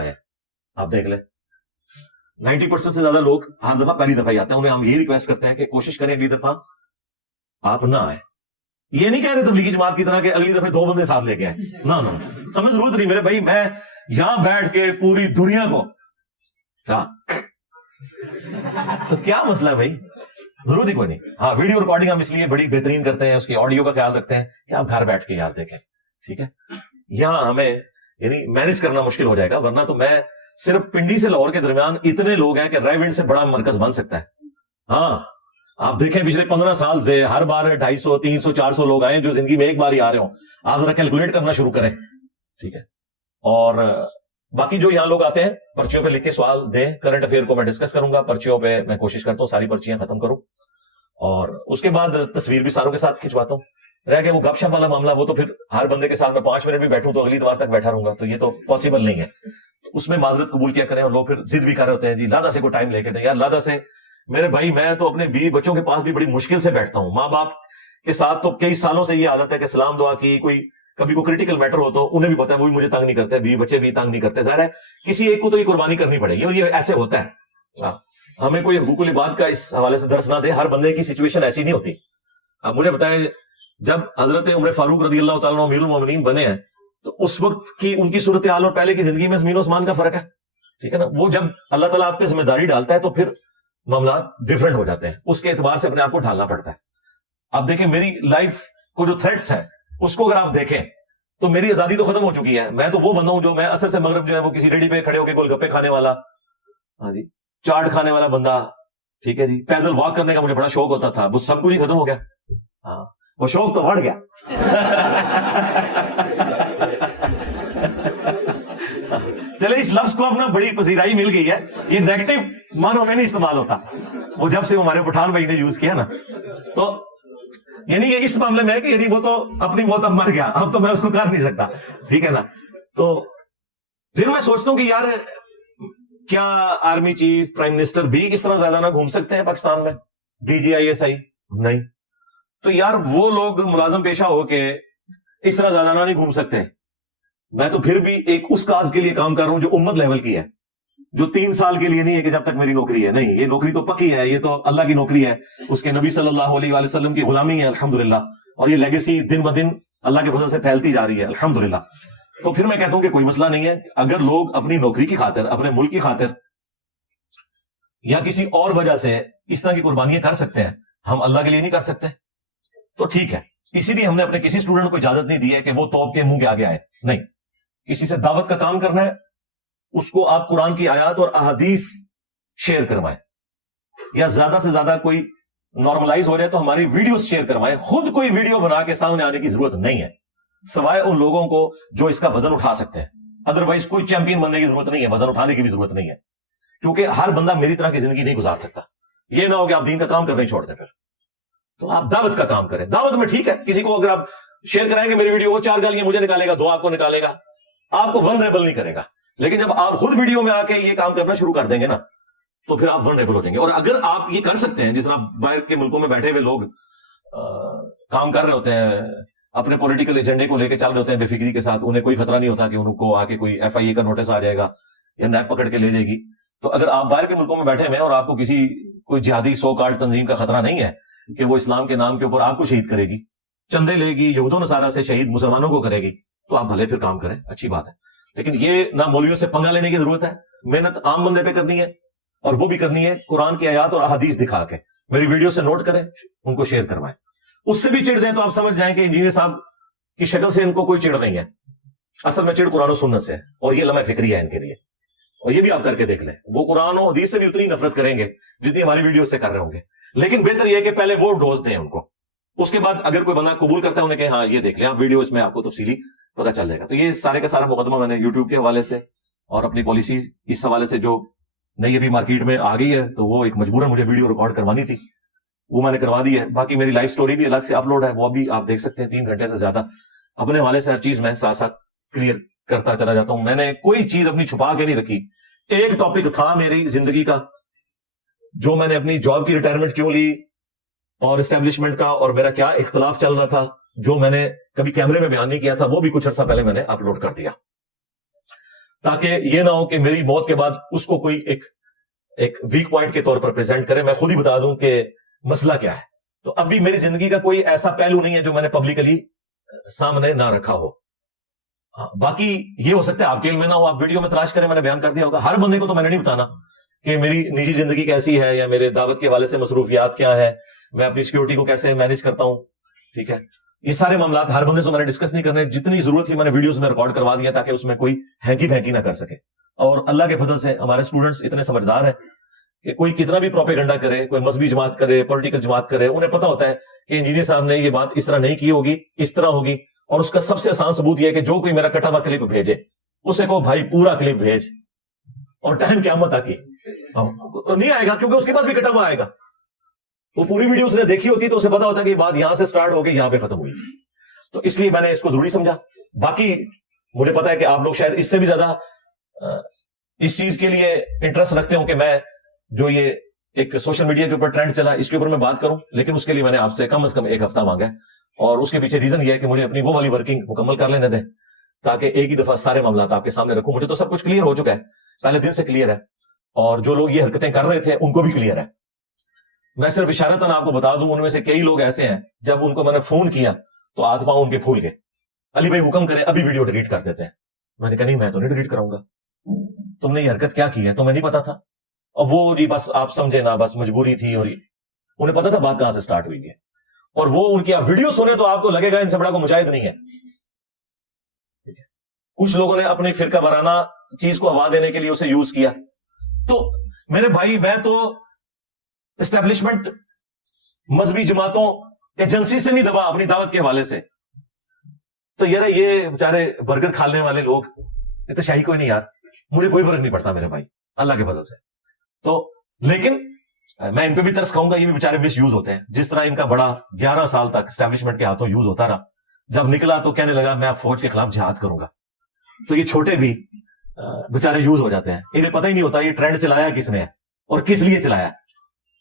आए, आप देख लें 90% से ज्यादा लोग हर दफा पहली दफा ही आते हैं। उन्हें हम यही रिक्वेस्ट करते हैं कि कोशिश करें अगली दफा आप ना आए। ये नहीं कह रहे तबलीगी जमात की तरह कि अगली दफे 2 बंदे साथ लेके आए, ना हमें जरूरत नहीं मेरे भाई। मैं यहां बैठ के पूरी दुनिया को क्या तो क्या मसला है भाई, जरूरत ही कोई नहीं। हाँ, वीडियो रिकॉर्डिंग हम इसलिए बड़ी बेहतरीन करते हैं, उसकी ऑडियो का ख्याल रखते हैं कि आप घर बैठ के यार देखें, ठीक है। यहां हमें यानी मैनेज करना मुश्किल हो जाएगा, वरना तो मैं सिर्फ पिंडी से लाहौर के दरमियान इतने लोग हैं कि रायविंड से बड़ा मरकज बन सकता है। हाँ, आप देखें पिछले 15 साल से हर बार 250, 300, 400 लोग आए जो जिंदगी में एक बार ही आ रहे हो। आप जरा कैलकुलेट करना शुरू करें, ठीक है। और बाकी जो यहां लोग आते हैं पर्चियों पे लिख के सवाल दें, करंट अफेयर को मैं डिस्कस करूंगा, पर्चियों पे मैं कोशिश करता हूं सारी पर्चियां खत्म करूं, और उसके बाद तस्वीर भी सारों के साथ खिंचवाता हूं। रह गया वो गपशप वाला मामला, वो तो फिर हर बंदे के साथ मैं 5 मिनट भी बैठूं तो अगली बार तक बैठा रहूंगा, तो ये तो पॉसिबल नहीं है। उसमें माजरत कबूल किया करें। और लोग फिर जिद भी कर रहे होते हैं जी लादा से कोई टाइम लेके दें। यार लादा से मेरे भाई मैं तो अपने बीवी बच्चों के पास भी बड़ी मुश्किल से बैठता हूं। माँ बाप के साथ तो कई सालों से ये हालत है कि सलाम दुआ की, कोई कभी कोई क्रिटिकल मैटर हो तो उन्हें भी पता है, वो भी मुझे तंग नहीं करते, बीवी बच्चे भी तंग नहीं करते। जाहिर है किसी एक को तो ये कुर्बानी करनी पड़ेगी, और ये ऐसे होता है। हमें कोई हुकूकुल इबाद का इस हवाले से दर्श ना दे, हर बंदे की सिचुएशन ऐसी नहीं होती। अब मुझे बताएं, जब हजरत उमर फारूक रज़ी अल्लाह ताला अमीरुल मोमिनीन बने हैं तो उस वक्त की उनकी सूरत हाल और पहले की जिंदगी में ज़मीन आसमान का फर्क है, ठीक है ना। वो जब अल्लाह ताला आप पे जिम्मेदारी डालता है तो फिर मामला डिफरेंट हो जाते हैं, उसके एतबार से अपने आप को ढालना पड़ता है। आप देखें मेरी लाइफ को जो थ्रेट्स हैं उसको अगर आप देखें तो मेरी आजादी तो खत्म हो चुकी है। मैं तो वो बंदा हूं जो मैं असर से मगरब जो है वो किसी रेडी पे खड़े होकर गोलगप्पे खाने वाला, हाँ जी, चाट खाने वाला बंदा, ठीक है जी, पैदल वॉक करने का मुझे बड़ा शौक होता था, वो सब कुछ ही खत्म हो गया। हाँ, वो शौक तो बढ़ गया। चले इस लफ्ज को अपना बड़ी पसीराई मिल गई है, ये नेगेटिव मानो में नहीं इस्तेमाल होता, वो जब से हमारे पठान भाई ने यूज किया ना, तो यानी ये इस मामले में है कि यदि वो तो अपनी मौत अब मर गया, अब तो मैं उसको कर नहीं सकता, ठीक है ना। तो फिर मैं सोचता हूं कि यार क्या आर्मी चीफ, प्राइम मिनिस्टर भी इस तरह ज्यादा ना घूम सकते हैं पाकिस्तान में, DGI नहीं, तो यार वो लोग मुलाजम पेशा होके इस तरह ज्यादा ना नहीं घूम सकते। मैं तो फिर भी एक उस काज के लिए काम कर रहा हूं जो उम्मत लेवल की है, जो 3 साल के लिए नहीं है कि जब तक मेरी नौकरी है, नहीं, ये नौकरी तो पक्की है, ये तो अल्लाह की नौकरी है, उसके नबी सल्लल्लाहु अलैहि वसल्लम की गुलामी है अल्हम्दुलिल्लाह, और ये लेगेसी दिन ब दिन अल्लाह के फजल से फैलती जा रही है अल्हम्दुलिल्लाह। तो फिर मैं कहता हूं कि कोई मसला नहीं है, अगर लोग अपनी नौकरी की खातिर, अपने मुल्क की खातिर या किसी और वजह से इस तरह की कुर्बानियां कर सकते हैं, हम अल्लाह के लिए नहीं कर सकते, तो ठीक है। इसीलिए हमने अपने किसी स्टूडेंट को इजाजत नहीं दी है कि वो तौब के मुंह के आगे आए, नहीं, किसी से दावत का काम करना है उसको आप कुरान की आयत और अहादीस शेयर करवाएं, या ज्यादा से ज्यादा कोई नॉर्मलाइज हो जाए तो हमारी वीडियोस शेयर करवाएं। खुद कोई वीडियो बना के सामने आने की जरूरत नहीं है, सवाए उन लोगों को जो इसका वजन उठा सकते हैं, अदरवाइज कोई चैंपियन बनने की जरूरत नहीं है, वजन उठाने की भी जरूरत नहीं है, क्योंकि हर बंदा मेरी तरह की जिंदगी नहीं गुजार सकता। ये ना हो कि आप दीन का काम करना ही छोड़ दें, फिर तो आप दावत का काम करें। दावत में ठीक है, किसी को अगर आप शेयर कराएंगे मेरी वीडियो, वो 4 गालियां मुझे निकालेगा, 2 आपको निकालेगा, आपको वल्नरेबल नहीं करेगा। लेकिन जब आप खुद वीडियो में आके ये काम करना शुरू कर देंगे ना, तो फिर आप वल्नरेबल हो जाएंगे। और अगर आप ये कर सकते हैं, जिस तरह बाहर के मुल्कों में बैठे हुए लोग काम कर रहे होते हैं, अपने पॉलिटिकल एजेंडे को लेकर चल रहे होते हैं बेफिक्री के साथ, उन्हें कोई खतरा नहीं होता कि उनको आके कोई FIA का नोटिस आ जाएगा या नैब पकड़ के ले जाएगी। तो अगर आप बाहर के मुल्कों में बैठे हुए हैं और आपको किसी कोई जिहादी 100 कार्ड तंजीम का खतरा नहीं है कि वो इस्लाम के नाम के ऊपर आपको शहीद करेगी, चंदे लेगी, यहूदो नसारा से शहीद मुसलमानों को करेगी, तो आप भले फिर काम करें, अच्छी बात है। लेकिन ये ना मौलवियों से पंगा लेने की जरूरत है, मेहनत आम बंदे पे करनी है, और वो भी करनी है कुरान की आयत और अहादीस दिखा के। मेरी वीडियो से नोट करें, उनको शेयर करवाएं, उससे भी चिढ़ दें तो आप समझ जाएं कि इंजीनियर साहब की शक्ल से इनको कोई चिढ़ नहीं है, असल में चिढ़ कुरान और सुन्नत से है, और ये लम्हा फिक्री है इनके लिए। और ये भी आप करके देख लें, वो कुरान और हदीस से भी उतनी नफरत करेंगे जितनी हमारी वीडियो से कर रहे होंगे। लेकिन बेहतर यह है कि पहले वो डोज दें उनको, उसके बाद अगर कोई बंदा कबूल करता है उन्हें कहे हाँ ये देख लें आप वीडियो, इसमें आपको तफसीली पता चल जाएगा। तो ये सारे का सारा मुकदमा मैंने यूट्यूब के हवाले से और अपनी पॉलिसी इस हवाले से जो नई अभी मार्केट में आ गई है, तो वो एक मजबूरन मुझे वीडियो रिकॉर्ड करवानी थी, वो मैंने करवा दी है। बाकी मेरी लाइफ स्टोरी भी अलग से अपलोड है, वो अभी आप देख सकते हैं। 3 घंटे से ज्यादा अपने हवाले से हर चीज मैं साथ साथ क्लियर करता चला जाता हूं। मैंने कोई चीज अपनी छुपा के नहीं रखी। एक टॉपिक था मेरी जिंदगी का जो मैंने अपनी जॉब की रिटायरमेंट क्यों ली और एस्टेब्लिशमेंट का और मेरा क्या इख्तलाफ चल रहा था, जो मैंने कभी कैमरे में बयान नहीं किया था, वो भी कुछ अर्सा पहले मैंने अपलोड कर दिया। تاکہ یہ نہ ہو کہ میری موت کے بعد اس کو کوئی ایک ویک پوائنٹ کے طور پر پریزنٹ کرے. میں خود ہی بتا دوں کہ مسئلہ کیا ہے. تو اب بھی میری زندگی کا کوئی ایسا پہلو نہیں ہے جو میں نے پبلکلی سامنے نہ رکھا ہو. باقی یہ ہو سکتا ہے آپ کے علم میں نہ ہو, آپ ویڈیو میں تلاش کریں, میں نے بیان کر دیا ہوگا. ہر بندے کو تو میں نے نہیں بتانا کہ میری نجی زندگی کیسی ہے یا میرے دعوت کے حوالے سے مصروفیات کیا ہے, میں اپنی سیکیورٹی کو کیسے مینج کرتا ہوں. ٹھیک ہے, یہ سارے معاملات ہر بندے سے میں نے ڈسکس نہیں کرنے. جتنی ضرورت تھی میں نے ویڈیوز میں ریکارڈ کروا دیا تاکہ اس میں کوئی ہینکی بھینکی نہ کر سکے. اور اللہ کے فضل سے ہمارے اسٹوڈنٹس اتنے سمجھدار ہیں کہ کوئی کتنا بھی پروپیگنڈا کرے, کوئی مذہبی جماعت کرے, پولیٹیکل جماعت کرے, انہیں پتا ہوتا ہے کہ انجینئر صاحب نے یہ بات اس طرح نہیں کی ہوگی, اس طرح ہوگی. اور اس کا سب سے آسان ثبوت یہ ہے کہ جو کوئی میرا کٹا ہوا کلپ بھیجے اسے کہو بھائی پورا کلپ بھیج, اور ٹائم قیامت تک نہیں آئے گا کیونکہ اس کے بعد بھی کٹا ہوا آئے گا. وہ پوری ویڈیو اس نے دیکھی ہوتی تو اسے پتا ہوتا ہے کہ یہ بات یہاں سے سٹارٹ ہو کے یہاں پہ ختم ہوئی تھی. تو اس لیے میں نے اس کو ضروری سمجھا. باقی مجھے پتا ہے کہ آپ لوگ شاید اس سے بھی زیادہ اس چیز کے لیے انٹرسٹ رکھتے ہوں کہ میں جو یہ ایک سوشل میڈیا کے اوپر ٹرینڈ چلا اس کے اوپر میں بات کروں, لیکن اس کے لیے میں نے آپ سے کم از کم 1 ہفتہ مانگا ہے. اور اس کے پیچھے ریزن یہ ہے کہ مجھے اپنی وہ والی ورکنگ مکمل کر لینے دیں تاکہ ایک ہی دفعہ سارے معاملات آپ کے سامنے رکھوں. مجھے تو سب کچھ کلیئر ہو چکا ہے, پہلے دن سے کلیئر ہے, اور جو لوگ یہ حرکتیں کر رہے تھے ان کو بھی کلیئر ہے. میں صرف اشارتاً آپ کو بتا دوں, ان میں سے کئی لوگ ایسے ہیں جب ان کو میں نے فون کیا تو ہاتھ پاؤں ان کے پھول گئے, علی بھائی حکم کریں ابھی ویڈیو ڈیلیٹ کر دیتے ہیں. میں نے کہا نہیں میں تو نہیں ڈیلیٹ کراؤں گا, تم نے یہ حرکت کیا کی ہے تمہیں نہیں پتا تھا. اور وہ جی بس آپ سمجھے نا, بس مجبوری تھی, اور انہیں پتا تھا بات کہاں سے سٹارٹ ہوئی ہے. اور وہ ان کی آپ ویڈیو سنے تو آپ کو لگے گا ان سے بڑا کوئی مجاہد نہیں ہے. کچھ لوگوں نے اپنی فرقہ وارانہ چیز کو ہوا دینے کے لیے اسے یوز کیا. تو میرے بھائی میں تو اسٹیبلشمنٹ مذہبی جماعتوں ایجنسی سے نہیں دبا اپنی دعوت کے حوالے سے. تو یار یہ بیچارے برگر کھانے والے لوگ یہ تو شاہی کوئی نہیں یار, مجھے کوئی فرق نہیں پڑتا میرے بھائی اللہ کے فضل سے. تو لیکن میں ان پہ بھی ترس کھاؤں گا, یہ بھی بیچارے مس یوز ہوتے ہیں. جس طرح ان کا بڑا 11 سال تک اسٹیبلشمنٹ کے ہاتھوں یوز ہوتا رہا, جب نکلا تو کہنے لگا میں فوج کے خلاف جہاد کروں گا. تو یہ چھوٹے بھی بیچارے یوز ہو جاتے ہیں, انہیں پتہ ہی نہیں ہوتا یہ ٹرینڈ چلایا کس نے ہے اور کس لیے چلایا.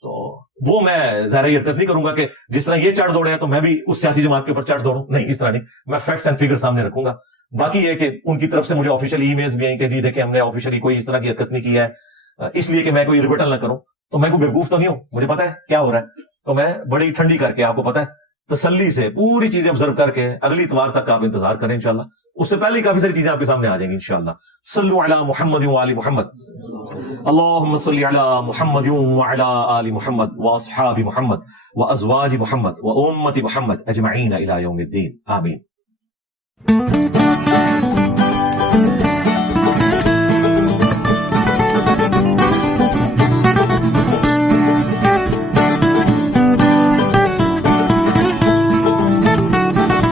تو وہ میں ظاہر حرکت نہیں کروں گا کہ جس طرح یہ چڑھ دوڑے ہیں تو میں بھی اس سیاسی جماعت کے اوپر چڑھ دوڑوں, نہیں اس طرح نہیں. میں فیکٹس اینڈ فگر سامنے رکھوں گا. باقی یہ کہ ان کی طرف سے مجھے آفیشیل ای میلز بھی ہیں کہ جی دیکھیں ہم نے آفیشیلی کوئی اس طرح کی حرکت نہیں کی ہے, اس لیے کہ میں کوئی ریبٹل نہ کروں. تو میں کوئی بیوقوف تو نہیں ہوں, مجھے پتا ہے کیا ہو رہا ہے. تو میں بڑی ٹھنڈی کر کے آپ کو پتا ہے تسلی سے پوری چیزیں آبزرو کر کے اگلی اتوار تک آپ انتظار کریں انشاءاللہ. اس سے پہلے ہی کافی ساری چیزیں آپ کے سامنے آ جائیں گی انشاءاللہ. صلو علی محمد و آل محمد, اللہم صلی علی محمد و علی آل محمد و اصحاب محمد و ازواج محمد و امت محمد اجمعین الی یوم الدین, آمین.